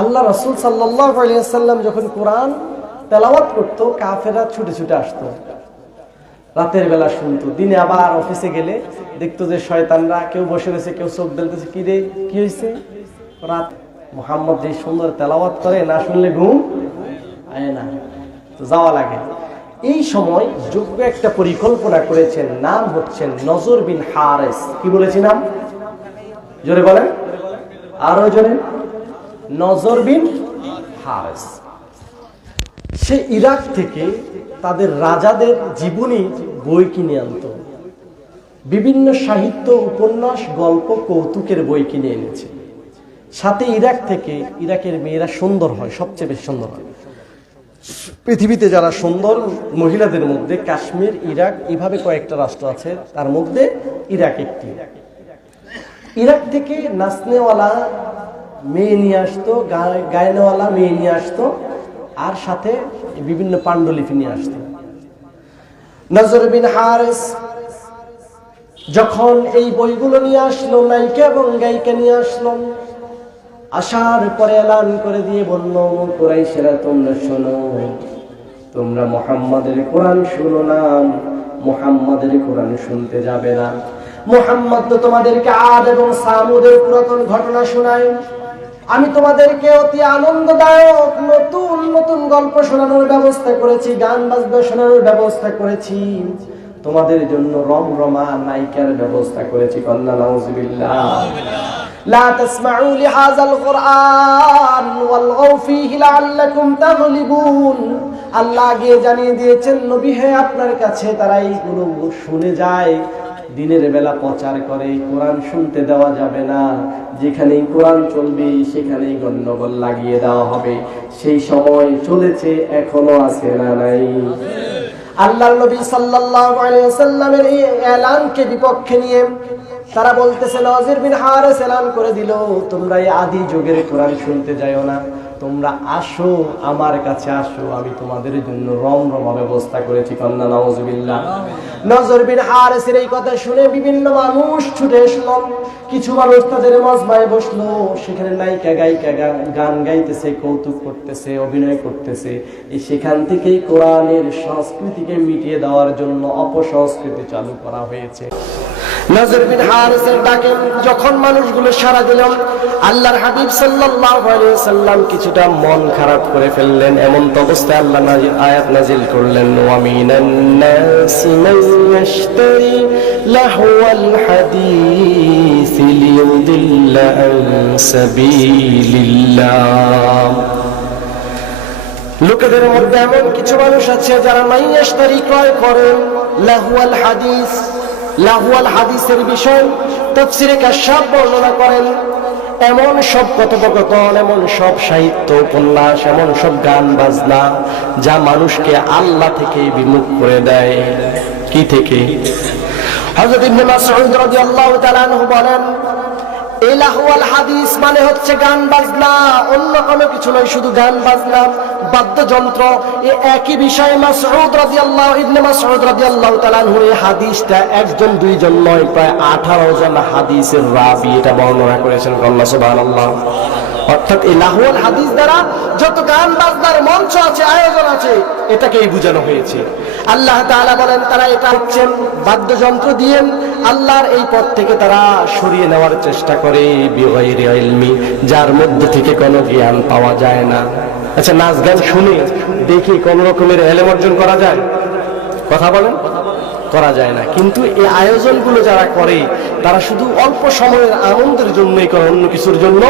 আল্লাহ রাসূল সাল্লাল্লাহু আলাইহি ওয়াসাল্লাম যখন কোরআন তেলাওয়াত করতো, কাফেররা ছুটে ছুটে আসতো, রাতের বেলা শুনতো। দিনে আবার অফিসে গেলে দেখতো যে শয়তানরা কেউ বসে রয়েছে, কেউ চোখ বেলতেছে, কি রে কি হয়েছে, রাত মুহাম্মদ যে সুন্দর তেলাওয়াত করে, না শুনলে ঘুম আয় না, তো যাওয়া লাগে। এই সময় যোগ্য একটা পরিকল্পনা করেছেন, নাম হচ্ছেন নজর বিন হারিস। কি বলেছি নাম? জোরে বলেন, আরো জোরে। নজর বিন হারিস। সে ইরাক থেকে তাদের রাজাদের জীবনী বই কিনে আনতো, বিভিন্ন সাহিত্য, উপন্যাস, গল্প, কৌতুকের বই কিনে এনেছে। সাথে ইরাক থেকে, ইরাকের মেয়েরা সুন্দর হয়, সবচেয়ে বেশি সুন্দর হয় পৃথিবীতে। যারা সুন্দর মহিলাদের মধ্যে কাশ্মীর, ইরাক, এভাবে কয়েকটা রাষ্ট্র আছে, তার মধ্যে ইরাক একটি। ইরাক থেকে নাচনেওয়ালা মেয়ে নিয়ে আসতো, গায়নেওয়ালা মেয়ে নিয়ে আসতো, আর সাথে বিভিন্ন পাণ্ডুলিপি নিয়ে আসতো। নজর বিন হারিস যখন এই বইগুলো নিয়ে আসলো, নায়িকা এবং গায়িকা নিয়ে আসলো, আসার পরে এলান করে দিয়ে বলল, কুরাইশেরা তোমরা শোনো, তোমরা মুহাম্মাদের কোরআন শুনো না, মুহাম্মাদের কোরআন শুনতে যাবে না। মুহাম্মদ তো তোমাদেরকে আদ এবং সামুদের পুরাতন ঘটনা শোনায়। আমি তোমাদেরকে অতি আনন্দদায়ক নতুন নতুন গল্প শোনানোর ব্যবস্থা করেছি, গান বাজনা শোনানোর ব্যবস্থা করেছি, তোমাদের জন্য রমরমা নায়িকার ব্যবস্থা করেছি। কন্যা নাউযুবিল্লাহ। লা তাসমাউ লিহাযাল কুরআন ওয়ালগাউ ফীহি লাআল্লাকুম তাগলিবুন। আল্লাহ আগে জানিয়ে দিয়েছেন, নবী হে আপনার কাছে তারা এইগুলো শুনে যায়, দিনের বেলা প্রচার করে, কোরআন শুনতে দেওয়া যাবে না, যেখানেই কোরআন চলবে সেখানেই গন্ডগোল লাগিয়ে দেওয়া হবে। সেই সময় চলেছে, এখনো আছে না নাই? আল্লাহর নবী সাল্লাল্লাহু আলাইহি ওয়াসাল্লামের এই এলানকে বিপক্ষে নিয়ে তারা বলতেছে, নজর বিন হারিস এলান করে দিল, তোমরা এই আদি যুগের কোরআন শুনতে যাও না, তোমরা আসো, আমার কাছে আসো, আমি তোমাদের জন্য রমরমা ব্যবস্থা করেছি। কন্যা নাউযুবিল্লাহ। নজর বিন হারিসের এই কথা শুনে বিভিন্ন মানুষ ছুটে এসলো। কিছু মানুষ তাদের মজমায় বসলো, সেখানে নায়িকা গায়িকা গান গাইতেছে, কৌতুক করতেছে, অভিনয় করতেছে। এই সেখান থেকেই কোরআনের সংস্কৃতিকে মিটিয়ে দেওয়ার জন্য অপসংস্কৃতি চালু করা হয়েছে। নজর বিন হারিসের ডাকে যখন মানুষগুলো সাড়া দিল, আল্লাহর হাবিব সাল্লাল্লাহু আলাইহি ওয়াসাল্লাম কিছুটা মন খারাপ করে ফেললেন। এমন তো অবস্থায় আল্লাহ আয়াত নাযিল করলেন, ওয়া মিনান নাসি মান ইয়াশতারি লাহওয়াল হাদিস লিয়ুদিল্লা আন সাবিলিল্লাহ। লোকেদের মধ্যে এমন কিছু মানুষ আছে যারা মাইয়াশতারি ক্রয় করেন লাহওয়াল হাদিস। লাহওয়াল হাদিসের বিষয় তাফসীরে কাশফ বর্ণনা করেন, এমন সব কথোপকথন, এমন সব সাহিত্য, উপন্যাস, এমন সব গান বাজনা যা মানুষকে আল্লাহ থেকে বিমুখ করে দেয়। কি থেকে? হযরত ইবনে মাসউদ রাদিয়াল্লাহু তাআলা আনহু বলেন, এই লাহওয়াল হাদিস মানে হচ্ছে গান বাজনা, অন্য কোনো কিছু নয়, শুধু গান বাজনা, বাদ্যযন্ত্র। এই একই বিষয়ে ইবনে মাসউদ রাদিয়াল্লাহু তাআলা আনহু এই হাদিসটা একজন দুইজন নয়, প্রায় 18 জন হাদিসের রাবী এটা বর্ণনা করেছেন। আল্লাহ সুবহানাল্লাহ। অর্থাৎ এই লাহওয়াল হাদিস দ্বারা যত গান বাজনার মঞ্চ আছে, আয়োজন আছে, এটাকেই বোঝানো হয়েছে। আল্লাহ তাআলা বলেন, তারা এটা হচ্ছে বাদ্যযন্ত্র দিয়ে আল্লাহর এই পথ থেকে তারা সরিয়ে নেওয়ার চেষ্টা করে, বিগাইরি ইলমি, যার মধ্যে থেকে কোনো জ্ঞান পাওয়া যায় না। আচ্ছা, নাচ গান শুনে দেখি কোন রকমের এলেম অর্জন করা যায়? কথা বলেন, করা যায় না। কিন্তু এই আয়োজনগুলো যারা করে তারা শুধু অল্প সময়ের আনন্দের জন্যই করে, অন্য কিছুর জন্য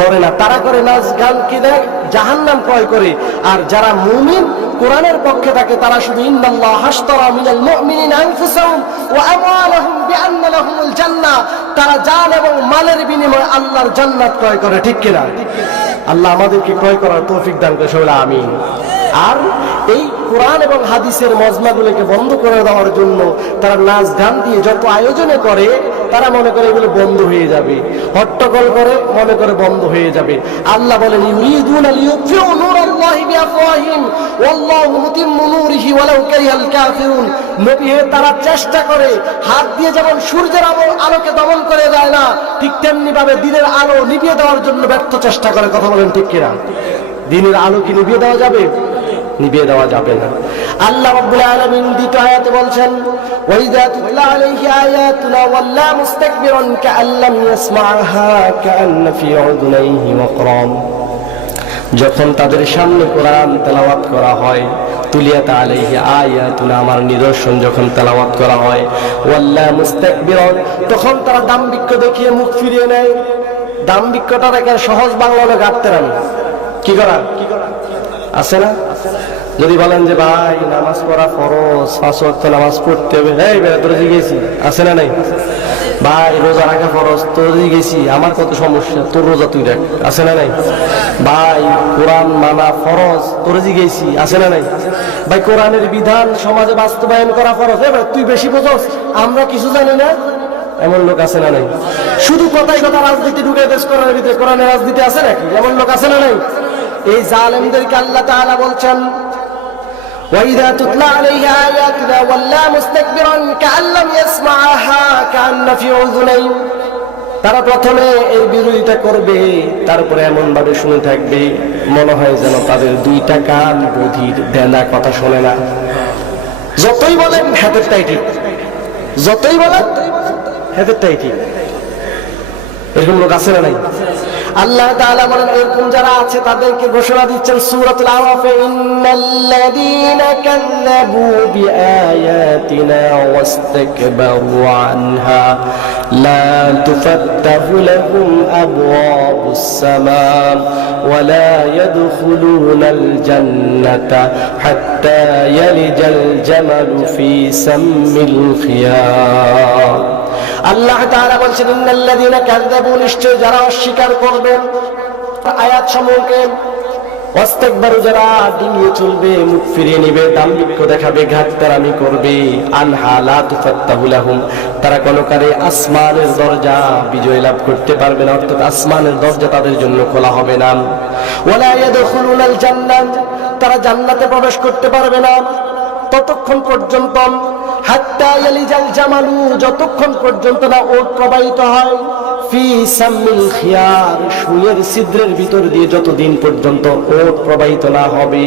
করে না। তারা করে নাচ গান কিনে জাহান্নাম ক্রয় করে। আর যারা মুমিন, কোরআনের পক্ষে থাকে, তারা শুধু ইন্নাল্লাহ হাশতারা মিনাল মুমিনিনা আনফুসাহুম ওয়া আমওয়ালাহুম বিআন্না লাহুমুল জান্নাহ, তারা জান এবং মালের বিনিময়ে আল্লাহর জান্নাত ক্রয় করে। ঠিক কিনা? আল্লাহ আমাদেরকে ক্রয় করার তৌফিক দান করে, সবাই আমিন। আর এই কোরআন এবং হাদিসের মজমাগুলোকে বন্ধ করে দেওয়ার জন্য তারা নাচ গান দিয়ে যত আয়োজনে করে, তারা মনে করে এগুলো বন্ধ হয়ে যাবে, হট্টগোল করে মনে করে বন্ধ হয়ে যাবে। আল্লাহ বলেন ইউরিদুনা লিইউতফিউ নূরাল্লাহি বিআফওয়াহিহিম ওয়াল্লাহু মুতিম্মু নূরিহি ওয়ালাউ কারিহাল কাফিরুন। নবী হে, তারা চেষ্টা করে হাত দিয়ে যেমন সূর্যের আলোকে দমন করে যায় না, ঠিক তেমনি ভাবে দিনের আলো নিভিয়ে দেওয়ার জন্য ব্যর্থ চেষ্টা করে। কথা বলেন ঠিক কিনা? দিনের আলো কি নিভিয়ে দেওয়া যাবে? নিভিয়ে দেওয়া যাবে না। আল্লাহ রাব্বুল আলামিন দ্বিতীয় আয়াতে বলছেন ওয়াইযা তুতলা আলাইহি আয়াতুনা ওয়াল্লা মুস্তাকবিরান কাআল্লাম ইয়াসমা'হা কাআন্না ফি উযুনাইহি ওয়াকরাম। যখন তাদের সামনে কোরআন তেলাওয়াত করা হয়, তুলিয়াত আলাইহি আয়াতুনা, আমার নিদর্শন যখন তেলাওয়াত করা হয়, ওয়াল্লা মুস্তাকবিরান, তখন তারা দাম্ভিক্য দেখিয়ে মুখ ফিরিয়ে নেয়। দাম্ভিক্যটার একটা সহজ বাংলা হলো গাত্তেরামি। কি করা আছে না? যদি বলেন যে ভাই নামাজ পড়া ফরজ, 5 ওয়াক্ত নামাজ পড়তে হবে, এই বেটা তোর জিজ্ঞেসি আছে না নাই? ভাই রোজা রাখা ফরজ, তোর জিজ্ঞেসি আমার কত সমস্যা, তোর রোজা তুই রাখ, আছে না নাই? ভাই কোরআন মানা ফরজ, তোর জিজ্ঞেসি আছে না নাই? ভাই কোরআনের বিধান সমাজে বাস্তবায়ন করা ফরজ, তুই বেশি বোঝস, আমরা কিছু জানি না, এমন লোক আছে না নাই? শুধু কথাই কথা রাজনীতি ঢুকে দেশ করার ভিতরে কোরআনের রাজনীতি আছে নাকি? এমন লোক আছে না নাই? এই জালেমদেরকে আল্লাহ তাআলা বলছেন ওয়াইযা তুতলা আলাইহি আয়াতুনা ওয়াল্লা মুস্তাকবিরান কাআল্লাম ইয়াসমা'হা কাআন্না ফি উযুনাইহি। তারা প্রথমে এর বিরোধিতা করবে, তারপরে এমন ভাবে শুনে থাকবে মনে হয় যেন তাদের দুইটা কান বধির, দেনা কথা শোনে না। যতই বলেন হাতেরটাই ঠিক, যতই বলেন হাতেরটাই ঠিক। এরকম লোক আছে না নাই? আল্লাহ তাআলা বলেন এরকম যারা আছে তাদেরকে ঘোষণা দিচ্ছেন সূরাতুল আরাফে, ইন্নাল্লাযীনা কাযযাবু বিআয়াতিনা ওয়াস্তাকবারু আনহা লা তুফাত্তাহু লাহুম আবওয়াবুস সামা ওয়া লা ইয়াদখুলুনাল জান্নাতা হাত্তা ইয়ালিজাল জামালু ফি সাম্মিল খিয়াম। আল্লাহ তাআলা বলছেন ইন্নাল্লাযীনা কাযযাবু, নিশ্চয় যারা অস্বীকার করবেন আয়াত সমূহকে, ওয়াস্তাকবারু, যারা ডিঙিয়ে চলবে, মুখ ফিরিয়ে নেবে, দাম্ভিক্য দেখাবে, ঘাটতারামি করবে, আনহা লা তুফাত্তাহু লাহুম, তারা কোনকালে আসমানের দরজা বিজয় লাভ করতে পারবে না, অর্থাৎ আসমানের দরজা তাদের জন্য খোলা হবে না। ওয়ালা ইয়াদখুলুনাল জান্নাত, তারা জান্নাতে প্রবেশ করতে পারবে না ততক্ষণ পর্যন্ত, হাত্তা ইয়ালিজাল জামালু, যতক্ষণ পর্যন্ত না ওট প্রবাহিত হয়, ফি সাম্মিল খিয়ার, সুয়ের ছিদ্রের ভিতর দিয়ে যতদিন পর্যন্ত ওট প্রবাহিত না হবে,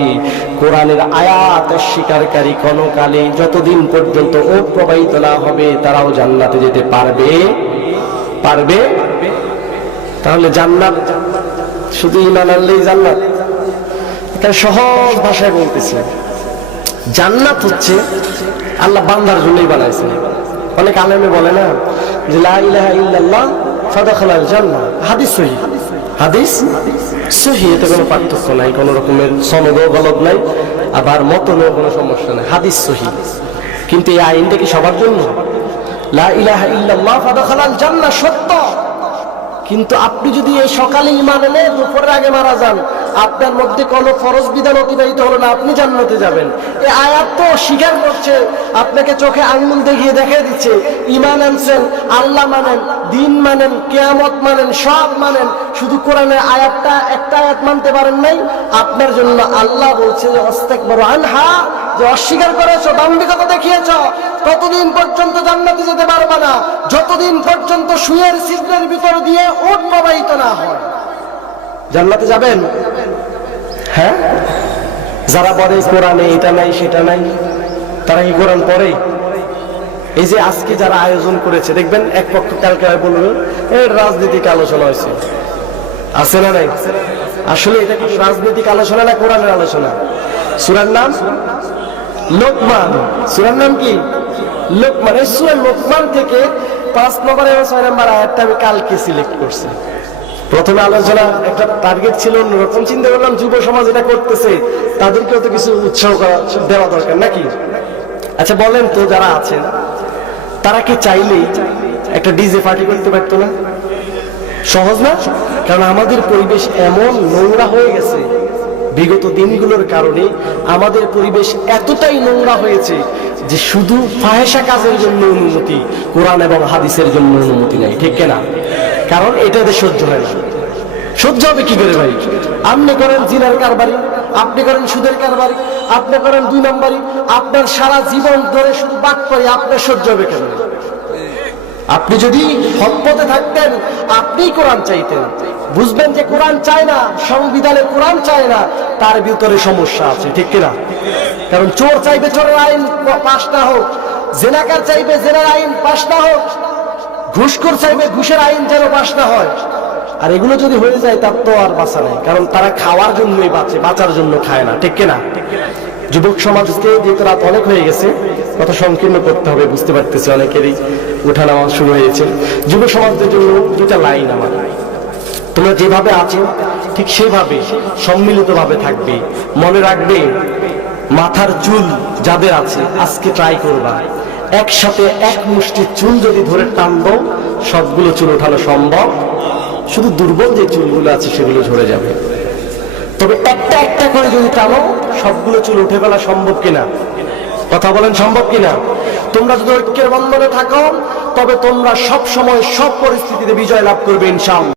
কোরআনের আয়াত স্বীকারকারী কোনকালে যতদিন পর্যন্ত ওট প্রবাহিত না হবে তারাও জান্নাতে যেতে পারবে। পারবে? তাহলে জান্নাত শুধু ঈমান আনলেই জান্নাত? এটা সহজ ভাষায় বলতেছি। জান্নাত হচ্ছে আল্লাহ বান্দার জন্যই বানাইছেন। অনেক আলেমে বলে না যে লা ইলাহা ইল্লাল্লাহ ফাদাখালাল জান্নাহ, হাদিস সহিহ, হাদিস সহিহ, এতে কোনো পার্থক্য নাই, কোনো রকমের সনদও গলত নাই, আবার মতনেও কোনো সমস্যা নাই, হাদিস সহিহ। কিন্তু এই আইনটা কি সবার জন্য? লা ইলাহা ইল্লাল্লাহ ফাদাখালাল জান্নাহ সত্য, কিন্তু আপনি যদি এই সকালে ঈমান এনে দুপুরের আগে মারা যান, আপনার মধ্যে কোনো ফরজ বিধান অতিবাহিত হলো না, আপনি জান্নাতে যাবেন। এই আয়াত তো স্বীকার করছে, আপনাকে চোখে আঙ্গুল দেখিয়ে দেখিয়ে দিচ্ছে ঈমান আনছেন, আল্লাহ মানেন, দিন মানেন, কিয়ামত মানেন, সব মানেন, শুধু কোরআনের আয়াতটা একটা আয়াত মানতে পারেন নাই। আপনার জন্য আল্লাহ বলছে যে ওয়াস্তাকবারু আনহা, যে অস্বীকার করেছো, দাম্ভিকতা দেখিয়েছো, ততদিন পর্যন্ত জান্নাতে যেতে পারবে না যতদিন পর্যন্ত সুয়ের ছিদ্রের ভিতর দিয়ে ওট প্রবাহিত না হয়। জান্নাতে যাবেন? হ্যাঁ, যারা বলে কোরআনে এটা নাই সেটা নাই, তারা কি কোরআন পড়ে? এই যে আজকে যারা আয়োজন করেছে দেখবেন এক পক্ষ কালকে বলবে এর রাজনৈতিক আলোচনা হয়েছে, আছে না নাই? আসলে এটা কি রাজনৈতিক আলোচনা না কোরআনের আলোচনা? সূরার নাম লোকমান, সূরার নাম কি? লোকমান। এই সূরা লোকমান থেকে 5 নম্বর এবং 6 নম্বর আয়াতটা আমি কালকে সিলেক্ট করছি। প্রথমে আলোচনা একটা টার্গেট ছিল অন্যরকম, চিন্তা করলাম যুব সমাজ এটা করতেছে, তাদেরকেও তো কিছু উৎসাহ দেওয়া দরকার নাকি? আচ্ছা বলেন তো, যারা আছেন তারা কি চাইলেই একটা ডিজে পার্টি করতে পারতো না? সহজ না? কারণ আমাদের পরিবেশ এমন নোংরা হয়ে গেছে, বিগত দিনগুলোর কারণে আমাদের পরিবেশ এতটাই নোংরা হয়েছে যে শুধু ফাহেসা কাজের জন্য অনুমতি, কোরআন এবং হাদিসের জন্য অনুমতি নেই, ঠিক কিনা? কারণ এটাতে সহ্য হয় না। সহ্য হবে কি করে ভাই? আপনি করেন জিনার কারবারি, আপনি করেন সুদের কারবারি, আপনি করেন 2 নম্বরই, আপনার সারা জীবন ধরে শুধু বাক করে, আপনার সহ্য হবে কেন? আপনি যদি হক পথে থাকতেন, আপনিই কোরআন চাইতেন, বুঝবেন যে কোরআন চায় না, সংবিধানে কোরআন চায় না, তার ভিতরে সমস্যা আছে, ঠিক কিনা? কারণ চোর চাইবে চোরের আইন পাশ না হোক, জেনাকার চাইবে জেনার আইন পাশ না হোক, ঘুষখোর চাইবে ঘুষের আইন যেন পাশ না হয়। আর এগুলো যদি হয়ে যায় তার তো আর বাঁচা নেই, কারণ তারা খাওয়ার জন্যই বাঁচে, বাঁচার জন্য খায় না, ঠিক কিনা? যুবক সমাজকে যেহেতু রাত অনেক হয়ে গেছে, কথা সংকীর্ণ করতে হবে, বুঝতে পারতেছি অনেকেরই উঠা নামা শুরু হয়েছে। যুব সমাজদের জন্য 2টা লাইন আমার, তোমরা যেভাবে আছো ঠিক সেভাবে সম্মিলিতভাবে থাকবে। মনে রাখবে, মাথার চুল যাদের আছে আজকে ট্রাই করবা, একসাথে এক মুষ্টি চুল যদি ধরে টানবো সবগুলো চুল ওঠানো সম্ভব, শুধু দুর্বল যে চুলগুলো আছে সেগুলো ঝরে যাবে। তবে একটা একটা করে যদি টানো সবগুলো চুল উঠে ফেলা সম্ভব কিনা? কথা বলেন, সম্ভব কিনা? তোমরা যদি ঐক্যের বন্ধনে থাকো তবে তোমরা সব সময় সব পরিস্থিতিতে বিজয় লাভ করবে ইনশাআল্লাহ।